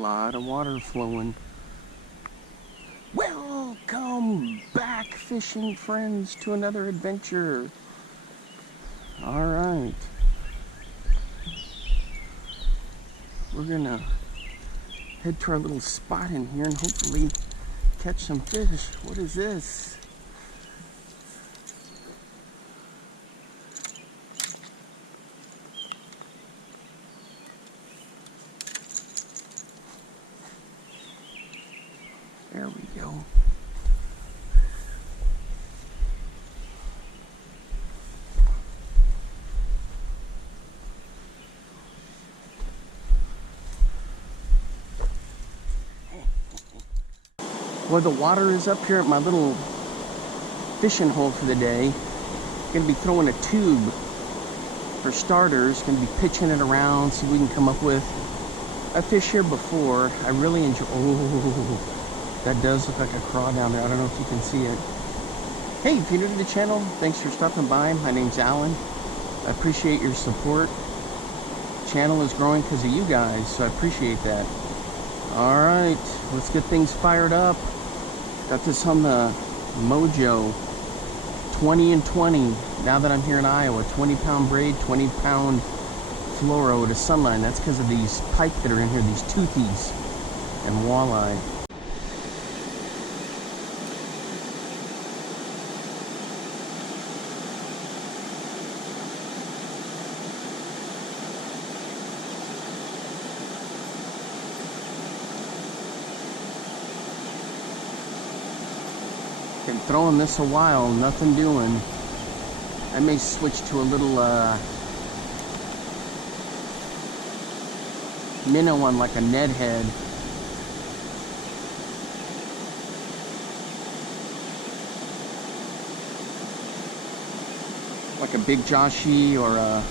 lot of water flowing. Welcome back, fishing friends, to another adventure. All right. We're gonna head to our little spot in here and hopefully catch some fish. What is this? There we go. Well, the water is up here at my little fishing hole for the day. Gonna be throwing a tube for starters. Gonna be pitching it around, see if we can come up with a fish here before. I really enjoy. Oh, that does look like a craw down there. I don't know if you can see it. Hey, if you're new to the channel, thanks for stopping by. My name's Alan. I appreciate your support. The channel is growing because of you guys, so I appreciate that. All right, let's get things fired up. Got this on the Mojo 20 and 20. Now that I'm here in Iowa, 20-pound braid, 20-pound fluoro to sunline. That's because of these pike that are in here, these toothies and walleye. Been throwing this a while, nothing doing. I may switch to a little minnow one, like a Ned head. Like a big Joshie or a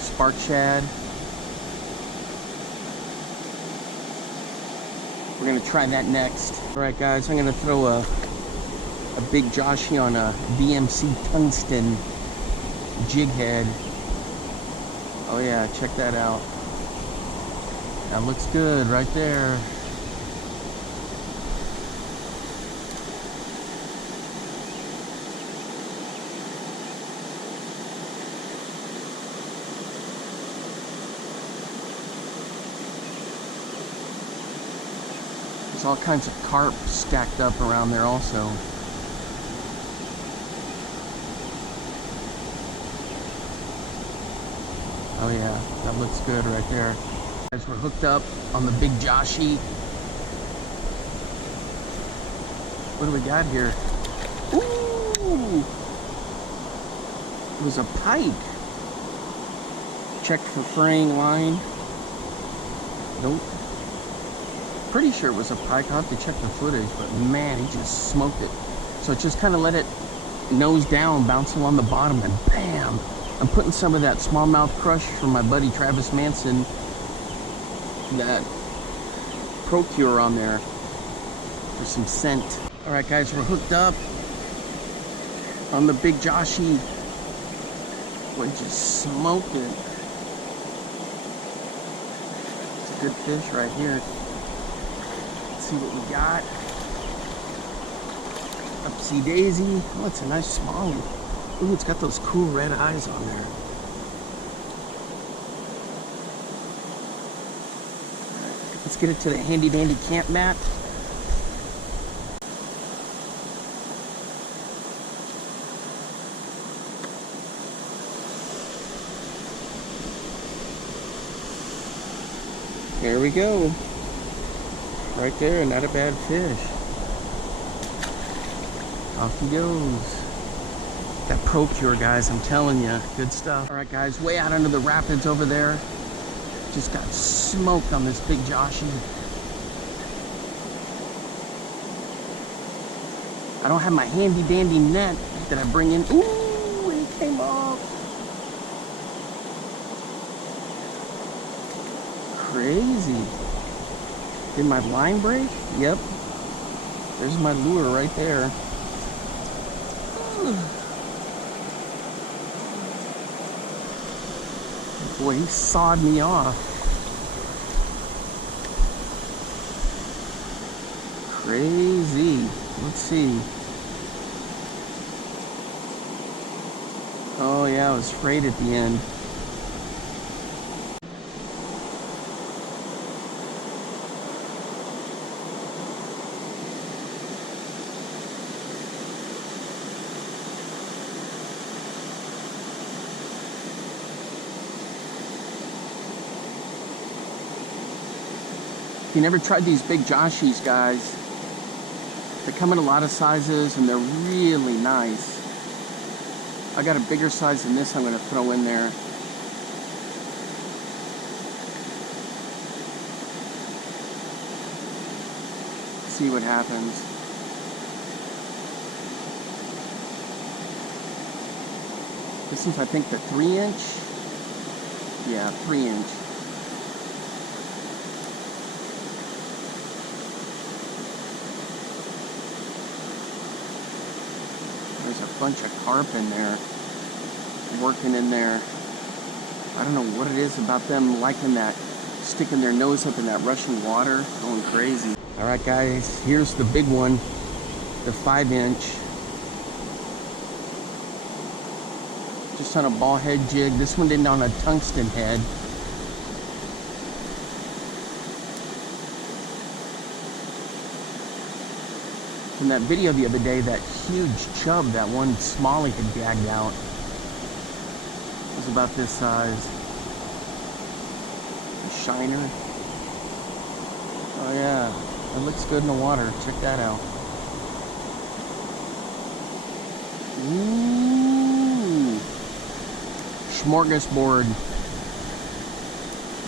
spark shad. We're gonna try that next. All right, guys, I'm gonna throw a big Joshie on a VMC tungsten jig head. Oh yeah, check that out. That looks good right there. There's all kinds of carp stacked up around there also. Oh yeah, that looks good right there. Guys, we're hooked up on the big Joshie. What do we got here? Ooh! It was a pike. Check for fraying line. Nope. Pretty sure it was a pike. I'll have to check the footage, but man, he just smoked it. So just kind of let it nose down, bounce along the bottom, and bam! I'm putting some of that smallmouth crush from my buddy Travis Manson, that Procure on there for some scent. All right, guys, we're hooked up on the big Joshie. Boy, just smoked it. It's a good fish right here. Let's see what we got. Upsy daisy. Oh, it's a nice smallie. Ooh, it's got those cool red eyes on there. Right, let's get it to the handy dandy camp mat. There we go. Right there, not a bad fish. Off he goes. That Procure, guys, I'm telling you, good stuff. All right, guys, way out under the rapids over there. Just got smoked on this big Joshie. I don't have my handy dandy net that I bring in. Ooh, it came off. Crazy. Did my line break? Yep. There's my lure right there. Boy, he sawed me off. Crazy. Let's see. Oh yeah, it was frayed at the end. If you never tried these big Joshies, guys, they come in a lot of sizes and they're really nice. I got a bigger size than this I'm going to throw in there. See what happens. This is, I think, the 3-inch. Yeah, 3-inch. There's a bunch of carp in there, working in there. I don't know what it is about them liking that, sticking their nose up in that rushing water, going crazy. All right, guys, here's the big one, the 5-inch. Just on a ball head jig. This one didn't on a tungsten head. From that video the other day, that huge chub, that one smallie had gagged out, was about this size. A shiner. Oh yeah, it looks good in the water. Check that out. Ooh, smorgasbord.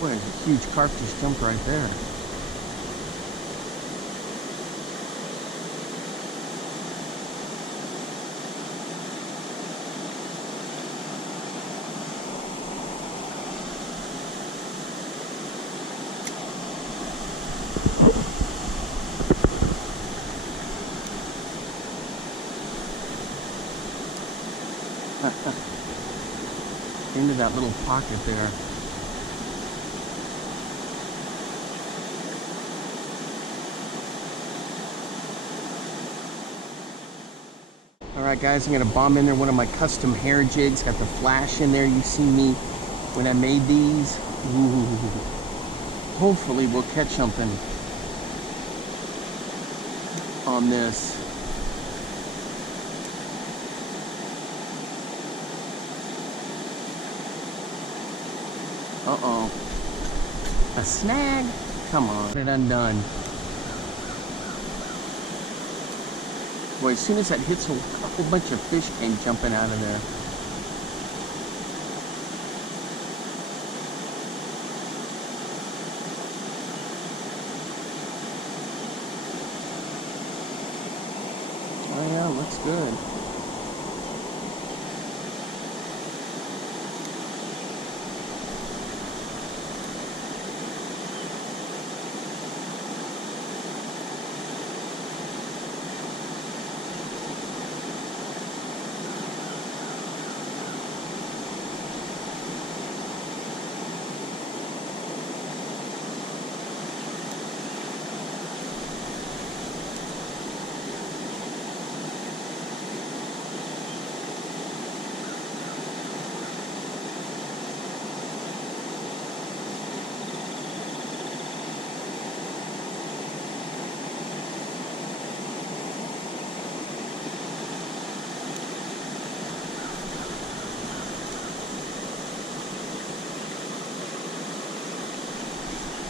Boy, there's a huge carp just jumped right there. Into that little pocket there. Alright guys, I'm going to bomb in there one of my custom hair jigs. Got the flash in there. You see me when I made these. Ooh. Hopefully we'll catch something on this. Uh-oh. A snag? Come on. Get it undone. Boy, as soon as that hits, a whole bunch of fish came jumping out of there. Oh yeah, looks good.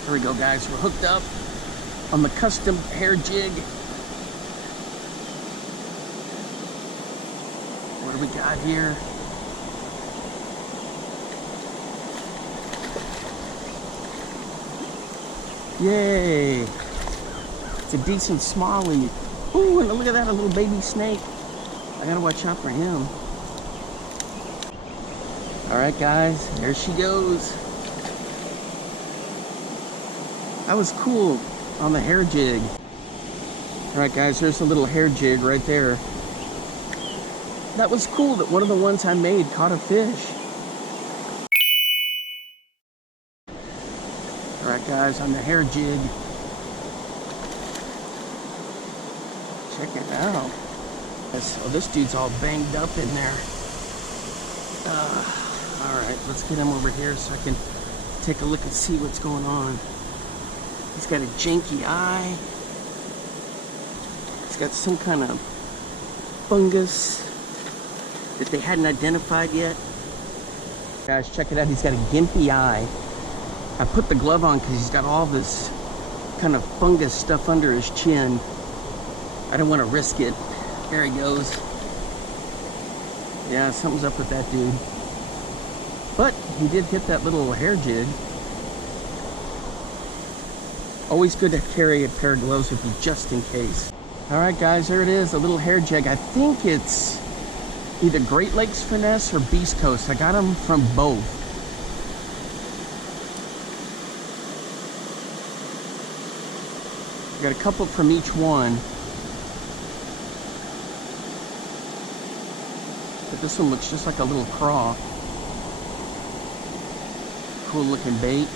There we go, guys. We're hooked up on the custom hair jig. What do we got here? Yay! It's a decent smallie. Ooh, and look at that, a little baby snake. I gotta watch out for him. All right, guys, there she goes. That was cool on the hair jig. All right, guys, there's a little hair jig right there. That was cool that one of the ones I made caught a fish. All right, guys, on the hair jig. check it out. Oh, this dude's all banged up in there. Alright, let's get him over here so I can take a look and see what's going on. He's got a janky eye. He's got some kind of fungus that they hadn't identified yet. Guys, check it out. He's got a gimpy eye. I put the glove on because he's got all this kind of fungus stuff under his chin. I don't want to risk it. There he goes. Yeah, something's up with that dude. But he did hit that little hair jig. Always good to carry a pair of gloves with you just in case. All right, guys, there it is, a little hair jig. I think it's either Great Lakes Finesse or Beast Coast. I got them from both. I got a couple from each one. But this one looks just like a little craw. Cool looking bait.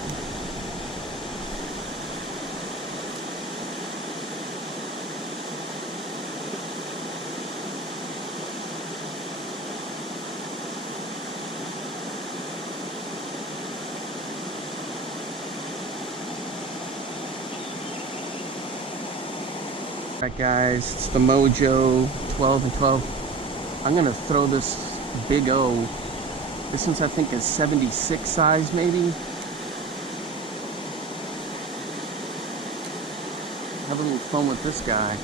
Alright guys, it's the Mojo 12 and 12. I'm gonna throw this Big O. This one's I think a 76 size maybe. Have a little fun with this guy.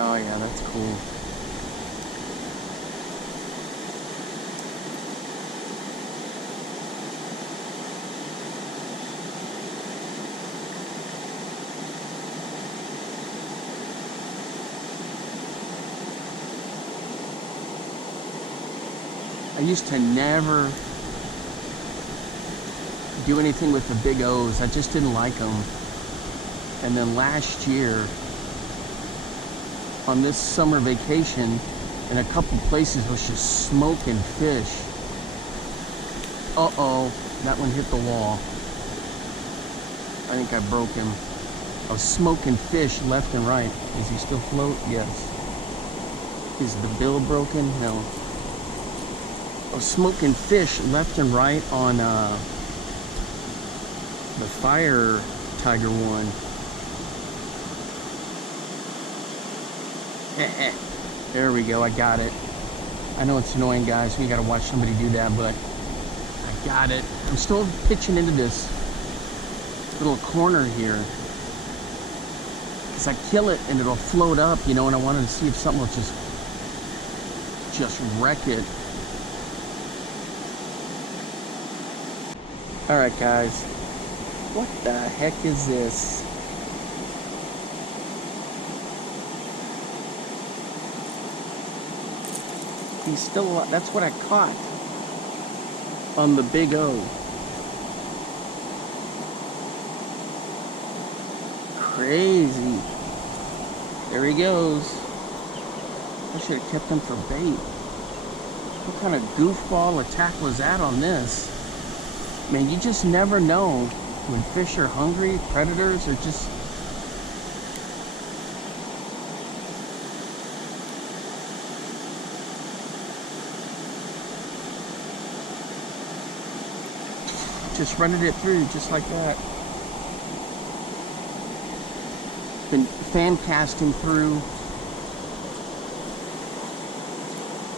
Oh yeah, that's cool. I used to never do anything with the Big O's. I just didn't like them. And then last year, on this summer vacation, in a couple places was just smoking fish. Uh-oh, that one hit the wall. I think I broke him. I was smoking fish left and right. Is he still float? Yes. Is the bill broken? No. I was smoking fish left and right on the Fire Tiger one. There we go, I got it. I know it's annoying, guys, we gotta watch somebody do that, but I got it. I'm still pitching into this little corner here. Because I kill it and it'll float up, you know, and I wanted to see if something will just wreck it. Alright guys, what the heck is this? He's still alive. That's what I caught on the Big O. Crazy. There he goes. I should have kept him for bait. What kind of goofball attack was that on this? Man, you just never know when fish are hungry, predators are just... Just running it through just like that. Been fan casting through,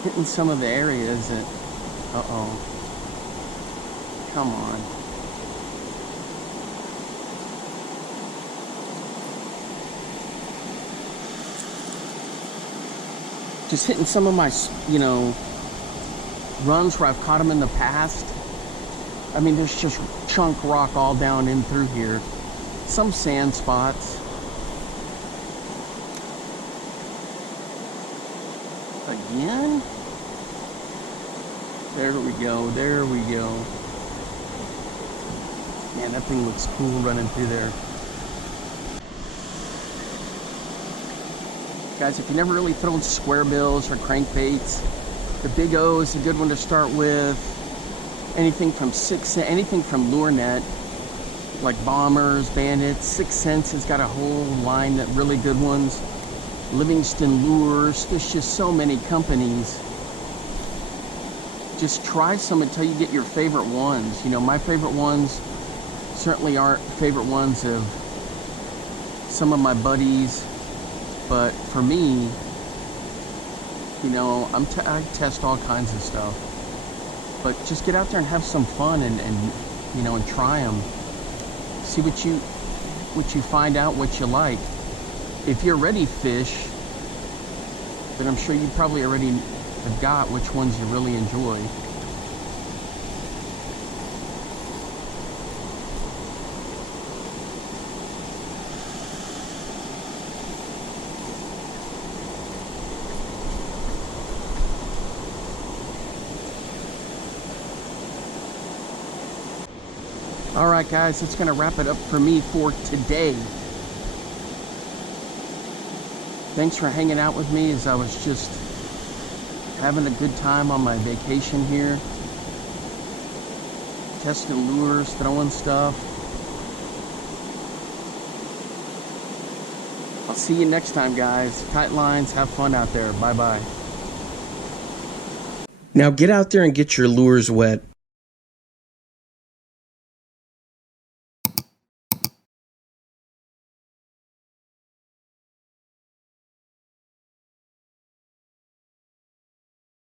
hitting some of the areas that... Uh-oh. Come on. Just hitting some of my, you know, runs where I've caught them in the past. I mean, there's just chunk rock all down in through here. Some sand spots. Again? There we go, there we go. Man, that thing looks cool running through there. Guys, if you never really thrown square bills or crankbaits, The Big O is a good one to start with. Anything from anything from Lure Net, like Bombers, Bandits. 6 Cents has got a whole line of really good ones. Livingston Lures. There's just so many companies. Just try some until you get your favorite ones. You know, my favorite ones certainly aren't favorite ones of some of my buddies, but for me, you know, I test all kinds of stuff. But just get out there and have some fun and you know, and try them. See what you find out, what you like. If you already fish, then I'm sure you probably already have got which ones you really enjoy. Alright guys, that's going to wrap it up for me for today. Thanks for hanging out with me as I was just having a good time on my vacation here. Testing lures, throwing stuff. I'll see you next time, guys. Tight lines, have fun out there. Bye-bye. Now get out there and get your lures wet.